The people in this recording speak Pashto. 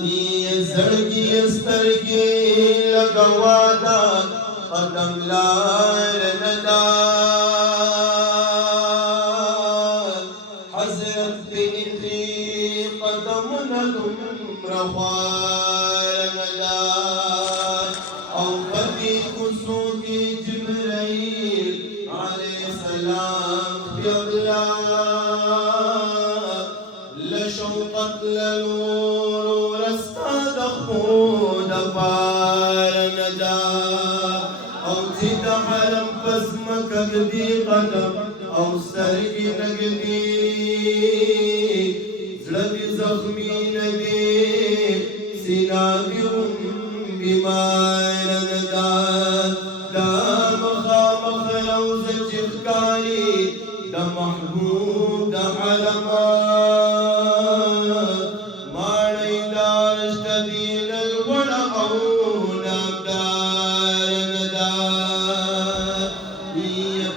زړګي سترګي لګوادا قدم لار ندا حضرت بنتي قدم ندم رخوار ندا او بدي كسوكي جبريل عليه السلام بيبلا لشوقت للور ورستاد خود پار ندا او زید حرم پسمک گدی قدم او سرگی نگدی زلدی زخمی ندی سیناگی بیمار ندا دا مخامخ روز چخکاری دا محبوب دا حرمان ماڑی دارشت دیل الوڑ اول